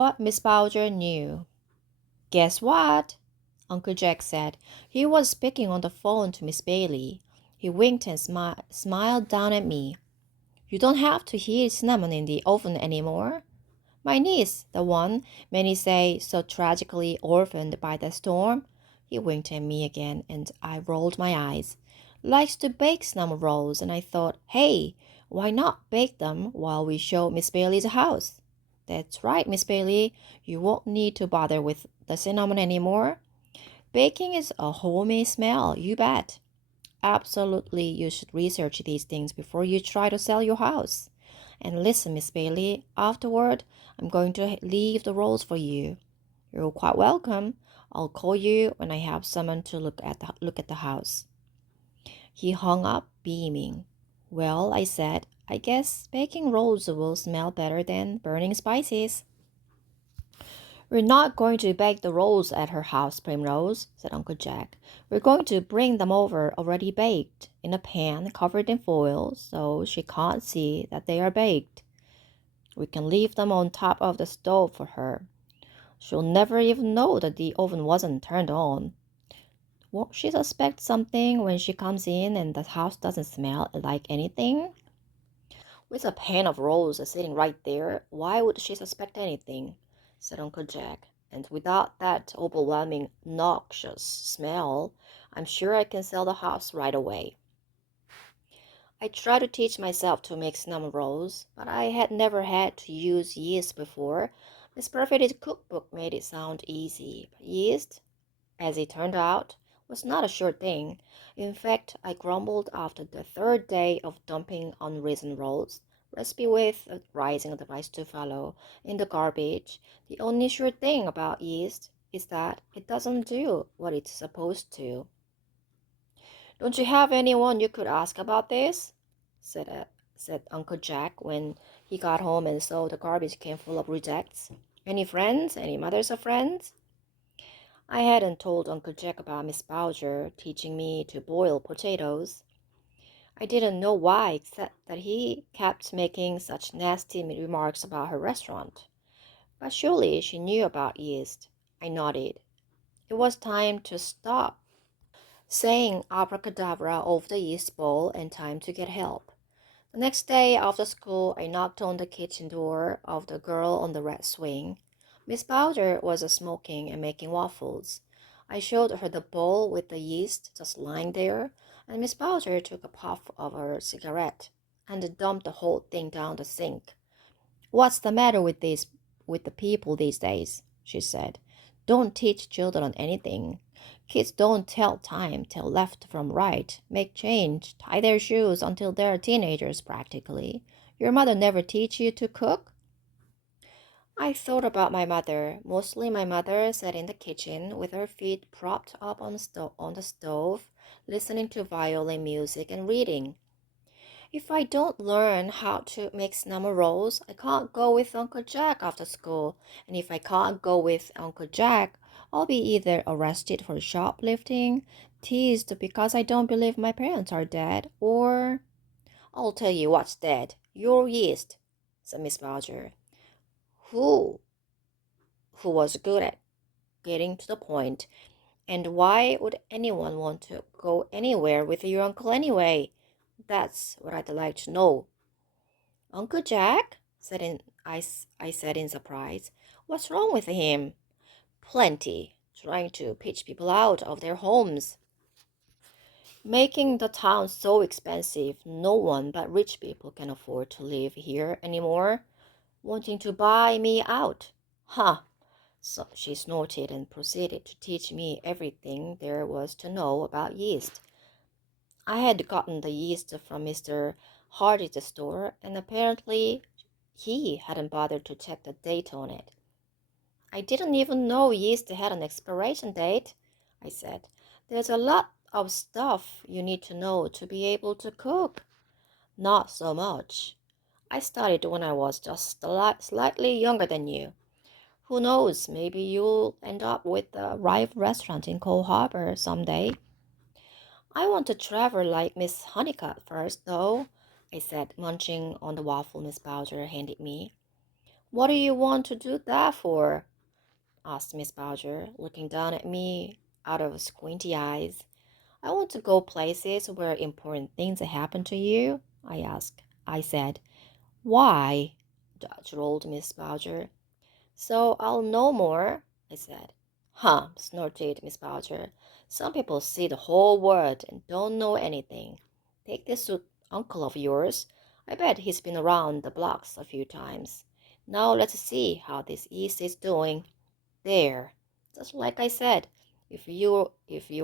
But Miss Bowser knew. Guess what? Uncle Jack said. He was speaking on the phone to Miss Bailey. He winked and smiled down at me. You don't have to heat cinnamon in the oven anymore. My niece, the one many say so tragically orphaned by the storm, he winked at me again, and I rolled my eyes, likes to bake cinnamon rolls, and I thought, hey, why not bake them while we show Miss Bailey's house? That's right, Miss Bailey, you won't need to bother with the cinnamon anymore. Baking is a homey smell, you bet. Absolutely, you should research these things before you try to sell your house. And listen, Miss Bailey, afterward, I'm going to leave the rolls for you. You're quite welcome. I'll call you when I have someone to look at the house. He hung up, beaming. Well, I said, I guess baking rolls will smell better than burning spices. We're not going to bake the rolls at her house, Primrose, said Uncle Jack. We're going to bring them over already baked, in a pan covered in foil, so she can't see that they are baked. We can leave them on top of the stove for her. She'll never even know that the oven wasn't turned on. Won't she suspect something when she comes in and the house doesn't smell like anything? With a pan of rolls sitting right there, why would she suspect anything? Said Uncle Jack. And without that overwhelming, noxious smell, I'm sure I can sell the house right away. I tried to teach myself to make cinnamon rolls, but I had never had to use yeast before. Miss Perfect's cookbook made it sound easy, but yeast, as it turned out, was not a sure thing. In fact, I grumbled after the third day of dumping unrisen rolls, recipe with a rising of the rice to follow, in the garbage. The only sure thing about yeast is that it doesn't do what it's supposed to. Don't you have anyone you could ask about this? said Uncle Jack when he got home and saw the garbage can full of rejects. Any friends? Any mothers of friends? I hadn't told Uncle Jack about Miss Bowser teaching me to boil potatoes. I didn't know why, except that he kept making such nasty remarks about her restaurant. But surely she knew about yeast. I nodded. It was time to stop saying abracadabra over the yeast bowl and time to get help. The next day after school, I knocked on the kitchen door of the girl on the red swing. Miss Bowser was smoking and making waffles. I showed her the bowl with the yeast just lying there, and Miss Bowser took a puff of her cigarette and dumped the whole thing down the sink. What's the matter with the people these days? She said. Don't teach children anything. Kids don't tell time, tell left from right, make change, tie their shoes until they're teenagers practically. Your mother never teach you to cook? I thought about my mother. Mostly my mother sat in the kitchen with her feet propped up on the stove, listening to violin music and reading. If I don't learn how to make cinnamon rolls, I can't go with Uncle Jack after school. And if I can't go with Uncle Jack, I'll be either arrested for shoplifting, teased because I don't believe my parents are dead, or I'll tell you what's dead. Your yeast, said Miss Bowser, who who was good at getting to the point. And why would anyone want to go anywhere with your uncle anyway? That's what I'd like to know. Uncle Jack? I said in surprise. What's wrong with him? Plenty. Trying to pitch people out of their homes. Making the town so expensive no one but rich people can afford to live here anymore. Wanting to buy me out. Huh. So she snorted and proceeded to teach me everything there was to know about yeast. I had gotten the yeast from Mr. Hardy's store, and apparently he hadn't bothered to check the date on it. I didn't even know yeast had an expiration date, I said. There's a lot of stuff you need to know to be able to cook. Not so much. I started when I was just slightly younger than you. Who knows, maybe you'll end up with a rival restaurant in Cole Harbor someday. I want to travel like Miss Honeycutt first, though, I said, munching on the waffle Miss Bowser handed me. What do you want to do that for? Asked Miss Bowser, looking down at me out of squinty eyes. I want to go places where important things happen to you, I asked. I said. Why? Drawled Miss Bowser. So I'll know more, I said. Huh, snorted Miss Bowser. Some people see the whole world and don't know anything. Take this uncle of yours. I bet he's been around the blocks a few times. Now let's see how this yeast is doing. There. Just like I said, if your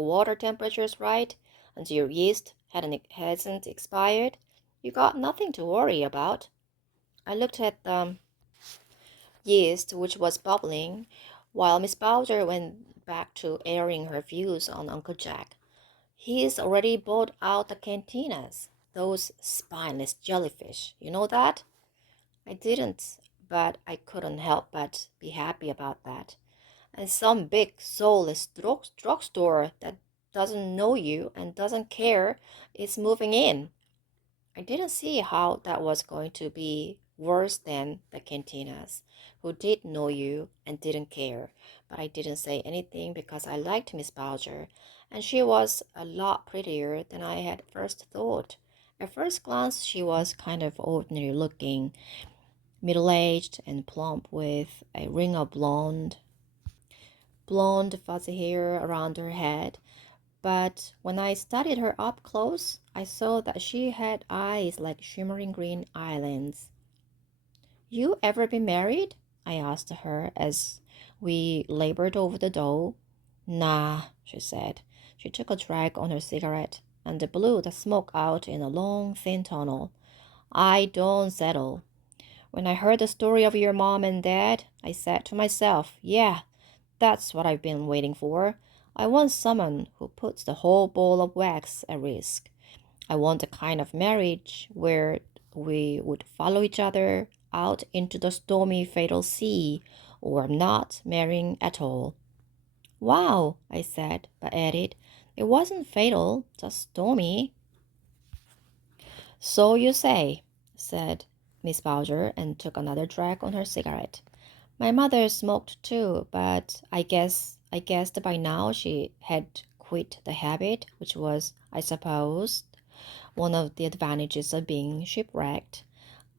water temperature's right and your yeast hasn't expired, you got nothing to worry about. I looked at the yeast which was bubbling, while Miss Bowser went back to airing her views on Uncle Jack. He's already bought out the cantinas, those spineless jellyfish. You know that? I didn't, but I couldn't help but be happy about that. And some big soulless drugstore that doesn't know you and doesn't care is moving in. I didn't see how that was going to be worse than the cantinas, who did know you and didn't care. But I didn't say anything because I liked Miss Bowser, and she was a lot prettier than I had first thought. At first glance, she was kind of ordinary looking, middle aged and plump with a ring of blonde fuzzy hair around her head. But when I studied her up close, I saw that she had eyes like shimmering green islands. You ever been married? I asked her as we labored over the dough. Nah, she said. She took a drag on her cigarette and blew the smoke out in a long, thin tunnel. I don't settle. When I heard the story of your mom and dad, I said to myself, yeah, that's what I've been waiting for. I want someone who puts the whole bowl of wax at risk. I want a kind of marriage where we would follow each other out into the stormy, fatal sea, or not marrying at all. Wow, I said, but added, it wasn't fatal, just stormy. So you say, said Miss Bowser, and took another drag on her cigarette. My mother smoked too, but I guessed by now she had quit the habit, which was, I suppose, one of the advantages of being shipwrecked.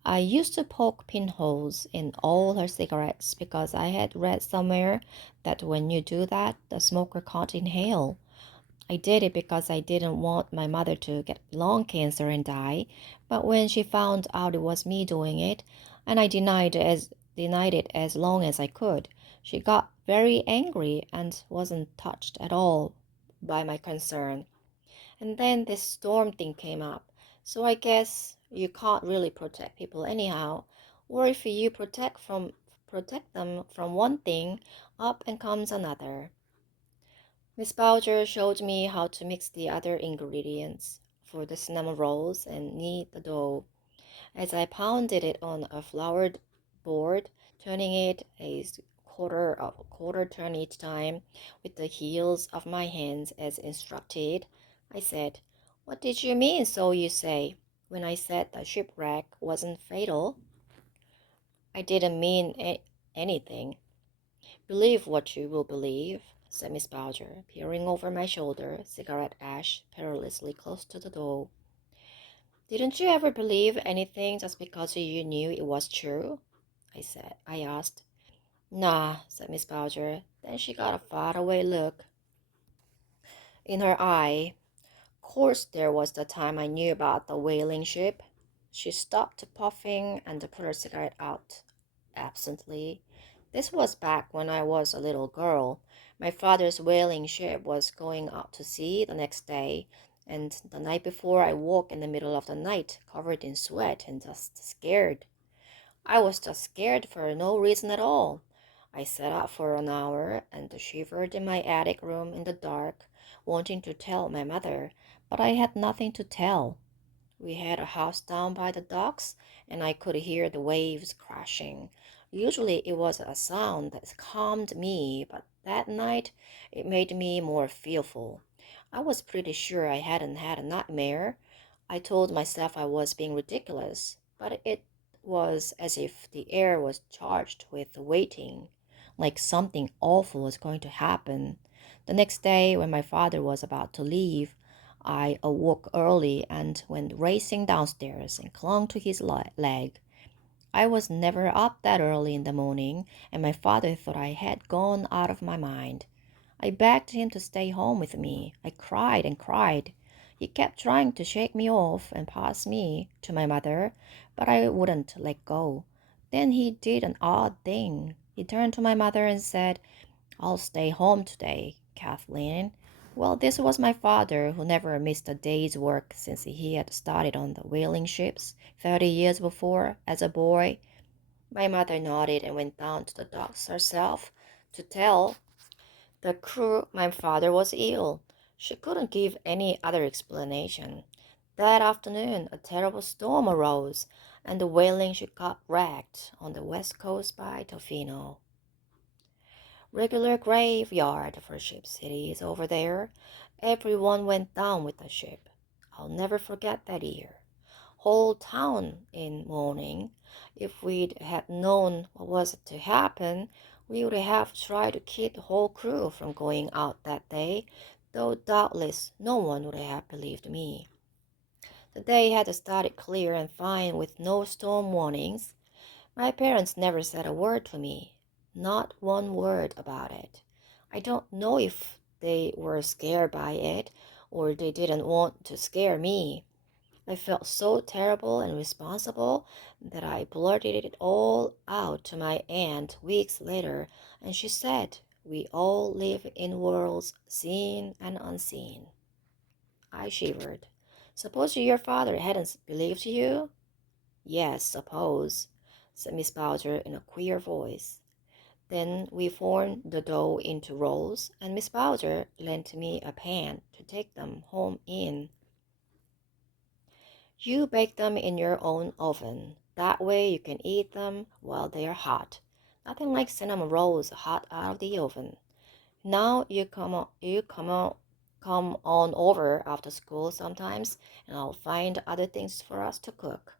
I used to poke pinholes in all her cigarettes because I had read somewhere that when you do that, the smoker can't inhale. I did it because I didn't want my mother to get lung cancer and die, but when she found out it was me doing it, and I denied it as long as I could, she got very angry and wasn't touched at all by my concern. And then this storm thing came up. So I guess you can't really protect people anyhow. Or if you protect them from one thing, up and comes another. Miss Bowser showed me how to mix the other ingredients for the cinnamon rolls and knead the dough. As I pounded it on a floured board, turning it a quarter turn each time with the heels of my hands as instructed, I said, what did you mean, so you say, when I said the shipwreck wasn't fatal? I didn't mean anything. Believe what you will believe, said Miss Bowser, peering over my shoulder, cigarette ash perilously close to the door. Didn't you ever believe anything just because you knew it was true? I asked. Nah, said Miss Bowser. Then she got a faraway look in her eye. Course there was the time I knew about the whaling ship. She stopped puffing and put her cigarette out absently. This was back when I was a little girl. My father's whaling ship was going out to sea the next day, and the night before I woke in the middle of the night, covered in sweat and just scared. I was just scared for no reason at all. I sat up for an hour and shivered in my attic room in the dark, wanting to tell my mother, but I had nothing to tell. We had a house down by the docks, and I could hear the waves crashing. Usually it was a sound that calmed me, but that night it made me more fearful. I was pretty sure I hadn't had a nightmare. I told myself I was being ridiculous, but was as if the air was charged with waiting, like something awful was going to happen. The next day, when my father was about to leave, I awoke early and went racing downstairs and clung to his leg. I was never up that early in the morning, and my father thought I had gone out of my mind. I begged him to stay home with me. I cried and cried. He kept trying to shake me off and pass me to my mother, but I wouldn't let go. Then he did an odd thing. He turned to my mother and said, "I'll stay home today, Kathleen." Well, this was my father, who never missed a day's work since he had started on the whaling ships 30 years before as a boy. My mother nodded and went down to the docks herself to tell the crew my father was ill. She couldn't give any other explanation. That afternoon, a terrible storm arose, and the whaling ship got wrecked on the west coast by Tofino. Regular graveyard for ship cities over there. Everyone went down with the ship. I'll never forget that year. Whole town in mourning. If we'd had known what was to happen, we would have tried to keep the whole crew from going out that day, though doubtless no one would have believed me. The day had started clear and fine with no storm warnings. My parents never said a word to me, not one word about it. I don't know if they were scared by it or they didn't want to scare me. I felt so terrible and responsible that I blurted it all out to my aunt weeks later, and she said, "We all live in worlds seen and unseen." I shivered. "Suppose your father hadn't believed you?" "Yes, suppose," said Miss Bowser in a queer voice. Then we formed the dough into rolls, and Miss Bowser lent me a pan to take them home in. "You bake them in your own oven. That way you can eat them while they are hot. Nothing like cinnamon rolls hot out of the oven. Now come on over after school sometimes, and I'll find other things for us to cook."